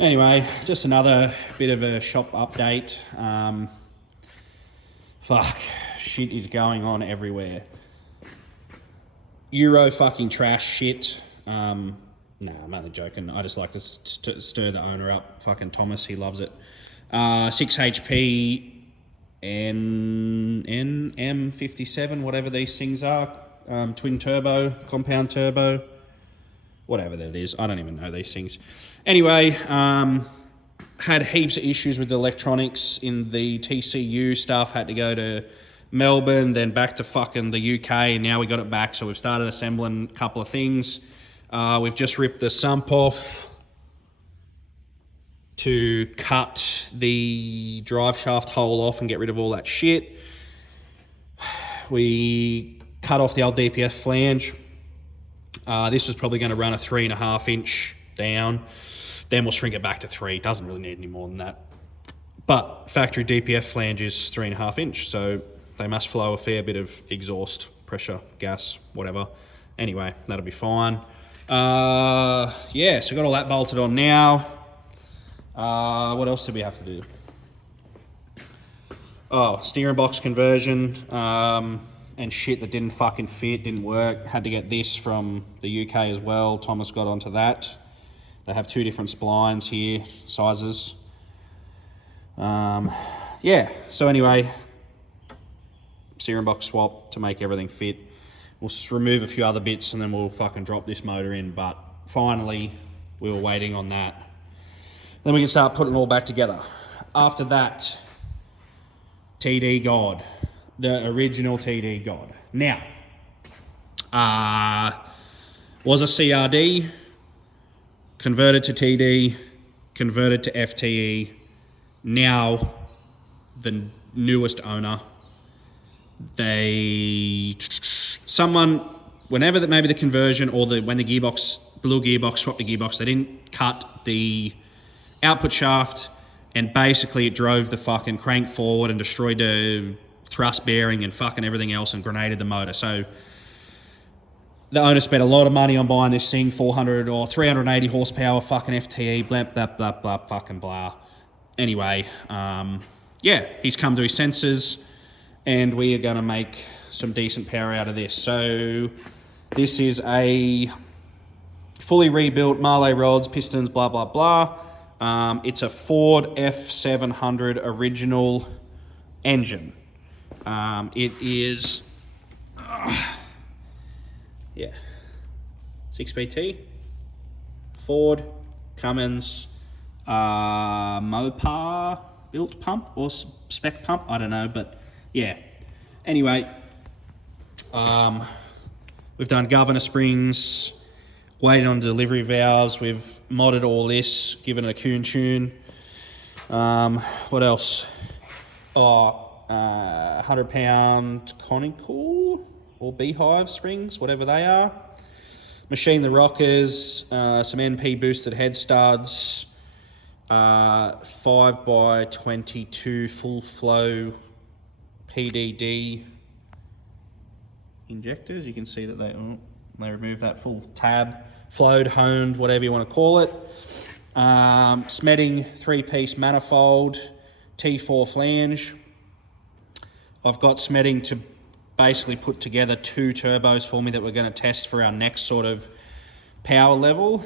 Anyway, just another bit of a shop update. Fuck, shit is going on everywhere. Euro fucking trash shit. Nah, I'm only joking. I just like to stir the owner up. Fucking Thomas, he loves it. 6 HP M57, whatever these things are. Twin turbo, compound turbo, whatever that is. I don't even know these things. Anyway, had heaps of issues with the electronics in the TCU stuff. Had to go to Melbourne, then back to fucking the UK, and now we got it back. So we've started assembling a couple of things. We've just ripped the sump off to cut the drive shaft hole off and get rid of all that shit. We cut off the old DPF flange. This was probably going to run a 3.5 inch down. Then we'll shrink it back to 3. Doesn't really need any more than that. But factory DPF flange is 3.5 inch, so they must flow a fair bit of exhaust, pressure, gas, whatever. Anyway, that'll be fine. Yeah, so got all that bolted on now. What else did we have to do? Oh, steering box conversion, and shit that didn't fucking fit, didn't work. Had to get this from the UK as well. Thomas got onto that. They have 2 different splines here, sizes. Yeah, so anyway, steering box swap to make everything fit. We'll remove a few other bits and then we'll fucking drop this motor in, but finally we were waiting on that. Then we can start putting it all back together. After that, TD God, the original TD God. Now, was a CRD, converted to TD, converted to FTE. Now, the newest owner, whenever that maybe the conversion or when the gearbox, blew gearbox, swapped the gearbox, they didn't cut the output shaft, and basically it drove the fucking crank forward and destroyed the thrust bearing and fucking everything else and grenaded the motor. So the owner spent a lot of money on buying this thing, 400 or 380 horsepower fucking FTE, blah, blah, blah, blah, fucking blah. Anyway, yeah, he's come to his senses and we are going to make some decent power out of this. So this is a fully rebuilt Marley rods, pistons, blah, blah, blah. It's a Ford F700 original engine. It is, 6BT, Ford, Cummins, Mopar built pump or spec pump, I don't know, but yeah. Anyway, we've done governor springs, waiting on delivery valves. We've modded all this, given it a Kuhn tune. What else? 100-pound conical or beehive springs, whatever they are. Machine the rockers, some NP boosted head studs, 5x22 full flow PDD injectors. You can see that they remove that full tab, flowed, honed, whatever you want to call it. Smeding 3-piece manifold, T4 flange. I've got Smeding to basically put together 2 turbos for me that we're going to test for our next sort of power level.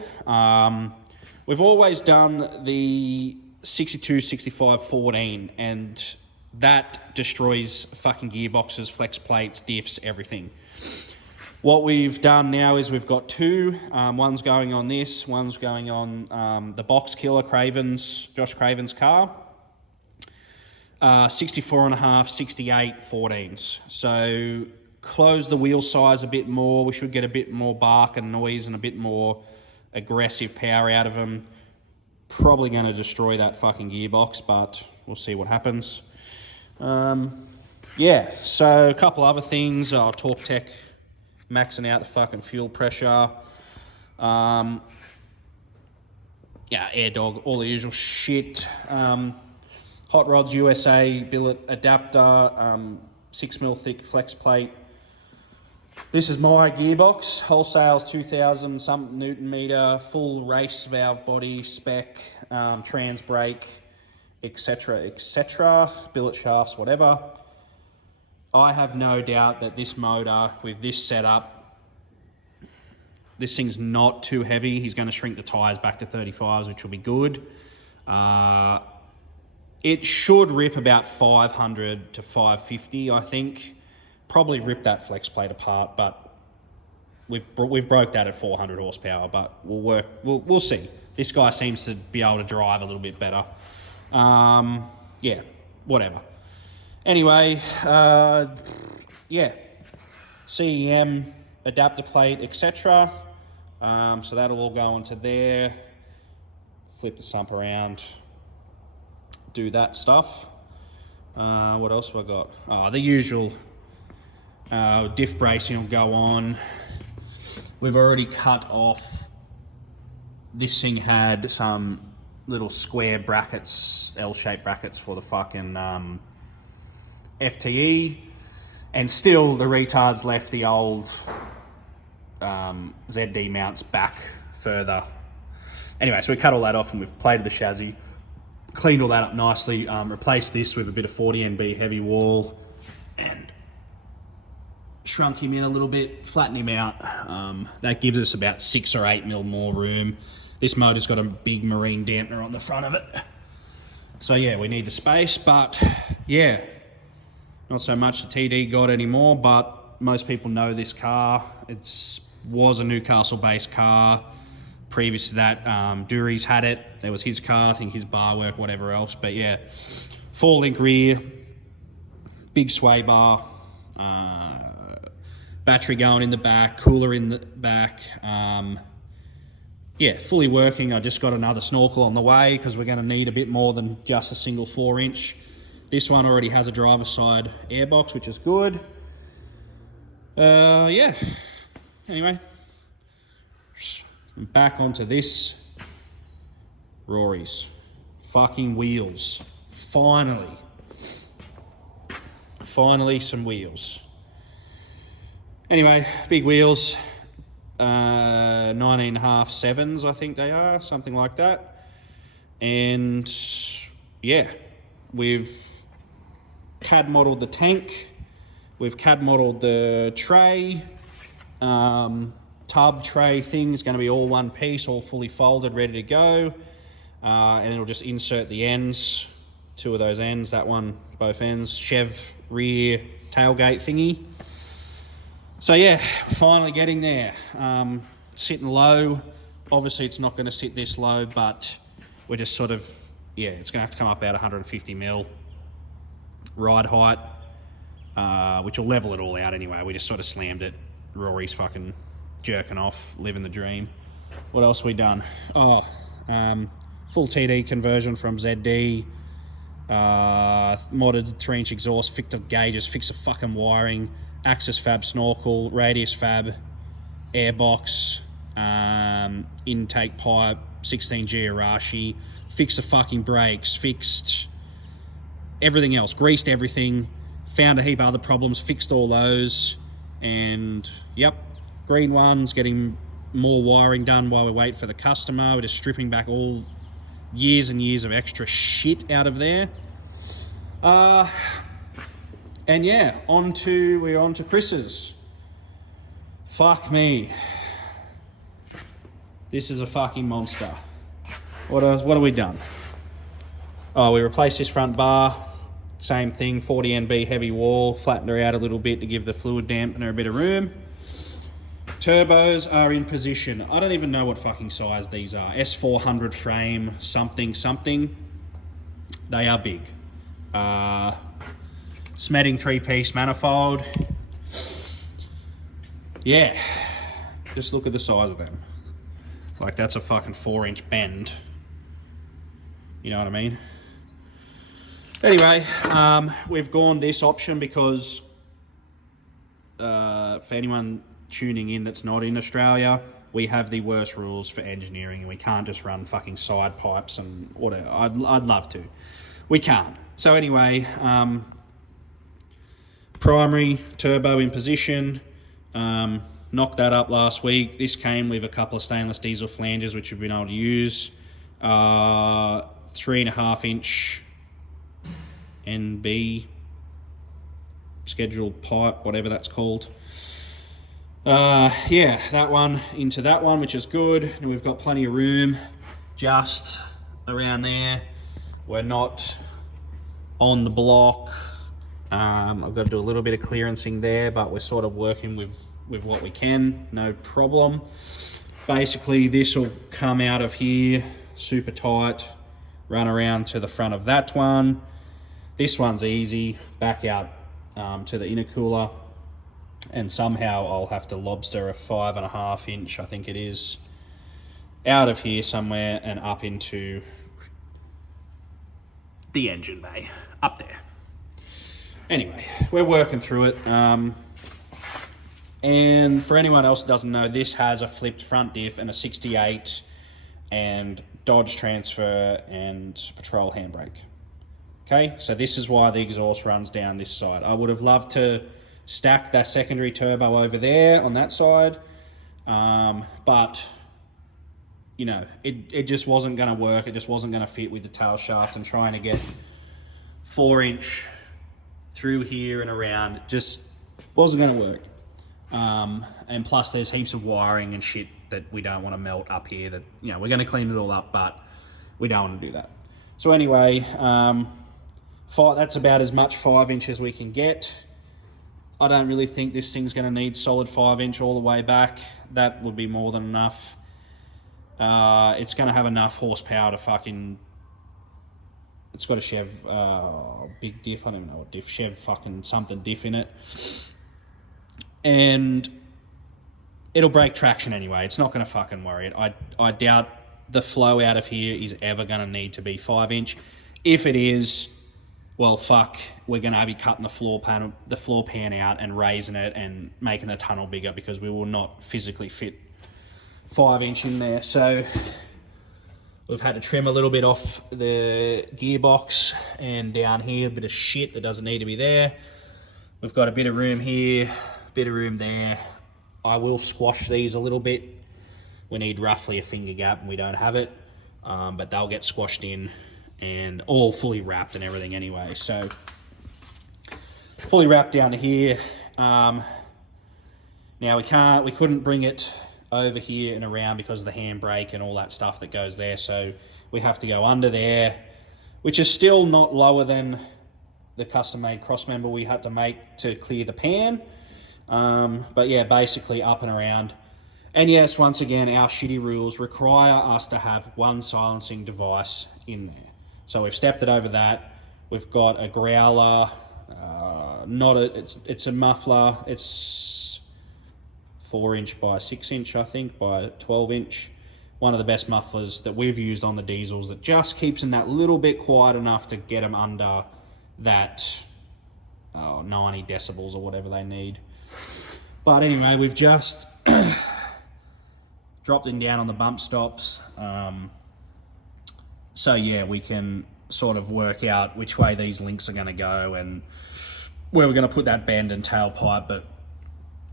We've always done the 62, 65, 14, and that destroys fucking gearboxes, flex plates, diffs, everything. What we've done now is we've got 2. One's going on this, one's going on the Box Killer Josh Craven's car. 64.5, 68, 14s. So close the wheel size a bit more. We should get a bit more bark and noise and a bit more aggressive power out of them. Probably going to destroy that fucking gearbox, but we'll see what happens. Yeah, so a couple other things. Torque Tech maxing out the fucking fuel pressure. Yeah, Air Dog, all the usual shit. Hot Rods USA billet adapter, 6mm thick flex plate. This is my gearbox, wholesales 2000 something Newton meter, full race valve body spec, trans brake, etc., billet shafts, whatever. I have no doubt that this motor with this setup, this thing's not too heavy. He's going to shrink the tyres back to 35s, which will be good. It should rip about 500 to 550, I think. Probably rip that flex plate apart, but we've broke that at 400 horsepower, but we'll see. This guy seems to be able to drive a little bit better. Yeah, whatever. Anyway, yeah, CEM, adapter plate, etc. So that'll all go into there. Flip the sump around, do that stuff. What else have I got? Oh, the usual diff bracing will go on. We've already cut off. This thing had some little square brackets, L-shaped brackets for the fucking FTE, and still the retards left the old ZD mounts back further. Anyway, so we cut all that off and we've plated the chassis, cleaned all that up nicely, replaced this with a bit of 40NB heavy wall, and shrunk him in a little bit, flatten him out. That gives us about 6 or 8 mil more room. This motor's got a big marine dampener on the front of it. So yeah, we need the space, but yeah, not so much the TD got anymore, but most people know this car. It was a Newcastle-based car. Previous to that, Dury's had it. There was his car, I think his bar work, whatever else. But yeah, 4-link rear, big sway bar, battery going in the back, cooler in the back. Yeah, fully working. I just got another snorkel on the way because we're going to need a bit more than just a single 4-inch. This one already has a driver's side airbox, which is good. Yeah. Anyway, back onto this. Rory's fucking wheels. Finally some wheels. Anyway, big wheels. 19.5 7s, I think they are, something like that. And yeah, we've CAD modelled the tank. We've CAD modelled the tray. Tub tray thing is going to be all one piece, all fully folded, ready to go. And it'll just insert the ends, 2 of those ends, that one, both ends, Chev rear tailgate thingy. So yeah, finally getting there. Sitting low. Obviously it's not going to sit this low, but we're just sort of, yeah, it's going to have to come up about 150 mil ride height, which will level it all out anyway. We just sort of slammed it. Rory's fucking jerking off, living the dream. What else have we done? Oh, full TD conversion from ZD, modded 3-inch exhaust, fixed the gauges, fixed the fucking wiring, Axis Fab snorkel, Radius Fab airbox, intake pipe, 16G Arashi, fixed the fucking brakes, fixed everything else, greased everything, found a heap of other problems, fixed all those, and yep, green ones, getting more wiring done while we wait for the customer. We're just stripping back all years and years of extra shit out of there. And yeah, we're on to Chris's. Fuck me. This is a fucking monster. What have we done? Oh, we replaced this front bar. Same thing, 40NB heavy wall, flattened her out a little bit to give the fluid dampener a bit of room. Turbos are in position. I don't even know what fucking size these are. S400 frame, something. They are big. Smedding 3-piece manifold. Yeah, just look at the size of them. Like, that's a fucking 4-inch bend. You know what I mean? Anyway, we've gone this option because for anyone tuning in that's not in Australia, we have the worst rules for engineering and we can't just run fucking side pipes and whatever. I'd love to. We can't. So anyway, primary turbo in position, Knocked that up last week. This came with a couple of stainless diesel flanges, which we've been able to use. 3.5 inch NB scheduled pipe, whatever that's called. Yeah, that one into that one, which is good. And we've got plenty of room just around there. We're not on the block. I've got to do a little bit of clearancing there, but we're sort of working with what we can, no problem. Basically, this will come out of here, super tight, run around to the front of that one. This one's easy, back out to the intercooler, and somehow I'll have to lobster a 5.5 inch, I think it is, out of here somewhere and up into the engine bay, up there. Anyway, we're working through it. And for anyone else that doesn't know, this has a flipped front diff and a 68 and Dodge transfer and Patrol handbrake. Okay, so this is why the exhaust runs down this side. I would have loved to stack that secondary turbo over there on that side, but you know, it just wasn't going to work. It just wasn't going to fit with the tail shaft, and trying to get 4 inch through here and around just wasn't going to work. And plus there's heaps of wiring and shit that we don't want to melt up here, that, you know, we're going to clean it all up, but we don't want to do that. So anyway, that's about as much 5 inch as we can get. I don't really think this thing's going to need solid 5 inch all the way back. That would be more than enough. It's going to have enough horsepower to fucking... It's got a Chev big diff. I don't even know what diff. Chev fucking something diff in it. And it'll break traction anyway. It's not going to fucking worry it. I doubt the flow out of here is ever going to need to be 5 inch. If it is, well, fuck, we're going to be cutting the floor pan out and raising it and making the tunnel bigger, because we will not physically fit 5 inch in there. So we've had to trim a little bit off the gearbox, and down here, a bit of shit that doesn't need to be there. We've got a bit of room here, bit of room there. I will squash these a little bit. We need roughly a finger gap, and we don't have it, but they'll get squashed in and all fully wrapped and everything anyway. So fully wrapped down to here. Now we couldn't bring it over here and around because of the handbrake and all that stuff that goes there. So we have to go under there, which is still not lower than the custom-made crossmember we had to make to clear the pan. But yeah, basically up and around. And yes, once again, our shitty rules require us to have one silencing device in there. So we've stepped it over that. We've got a growler, it's a muffler. It's 4 inch by 6 inch, I think, by 12 inch. One of the best mufflers that we've used on the diesels, that just keeps them that little bit quiet enough to get them under that 90 decibels or whatever they need. But anyway, we've just dropped them down on the bump stops. So yeah, we can sort of work out which way these links are going to go and where we're going to put that bend and tailpipe. But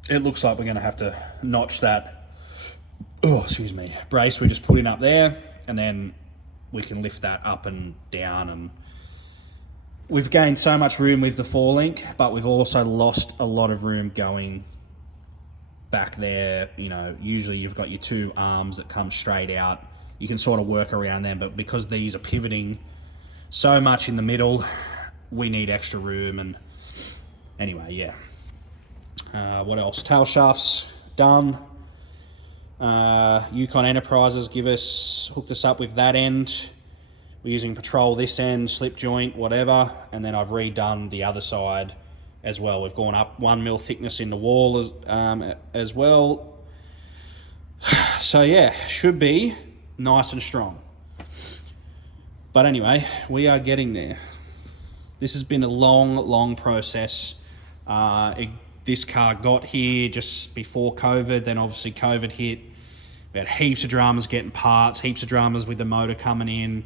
it looks like we're going to have to notch that, brace we just put in up there, and then we can lift that up and down. And we've gained so much room with the 4-link, but we've also lost a lot of room going back there. You know, usually you've got your two arms that come straight out. You can sort of work around them, but because these are pivoting so much in the middle, we need extra room. And anyway, yeah. What else? Tail shafts done. Yukon Enterprises hooked us up with that end. We're using Patrol this end, slip joint, whatever, and then I've redone the other side as well. We've gone up 1 mil thickness in the wall as well. So yeah, should be nice and strong. But anyway, we are getting there. This has been a long process. This car got here just before COVID, then obviously COVID hit. We had heaps of dramas getting parts, heaps of dramas with the motor coming in.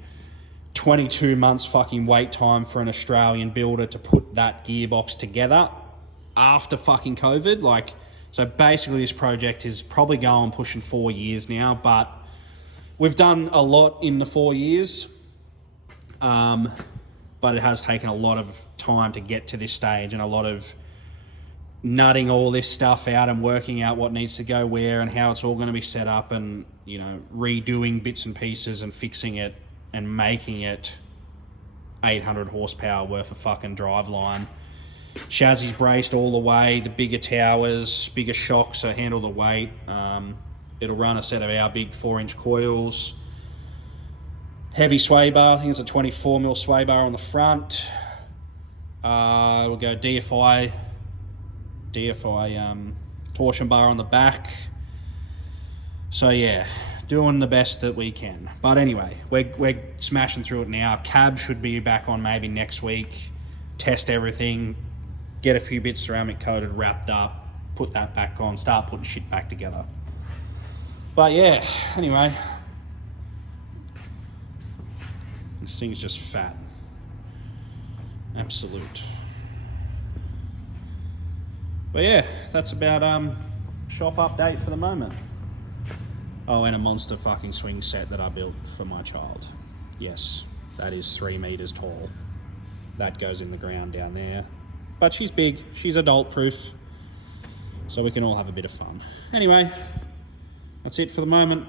22 months fucking wait time for an Australian builder to put that gearbox together after fucking COVID. Like, So basically this project is probably going pushing 4 years now, but we've done a lot in the 4 years. But it has taken a lot of time to get to this stage, and a lot of nutting all this stuff out and working out what needs to go where and how it's all going to be set up, and, you know, redoing bits and pieces and fixing it and making it 800 horsepower worth of fucking driveline. Chassis braced all the way, the bigger towers, bigger shocks so handle the weight. It'll run a set of our big 4-inch coils. Heavy sway bar, I think it's a 24mm sway bar on the front. We'll go DFI torsion bar on the back. So yeah, doing the best that we can. But anyway, we're smashing through it now. Cab should be back on maybe next week. Test everything, get a few bits ceramic coated, wrapped up, put that back on, start putting shit back together. But yeah, anyway, this thing's just fat. Absolute. But yeah, that's about shop update for the moment. Oh, and a monster fucking swing set that I built for my child. Yes, that is 3 meters tall. That goes in the ground down there. But she's big, she's adult proof, so we can all have a bit of fun. Anyway, that's it for the moment.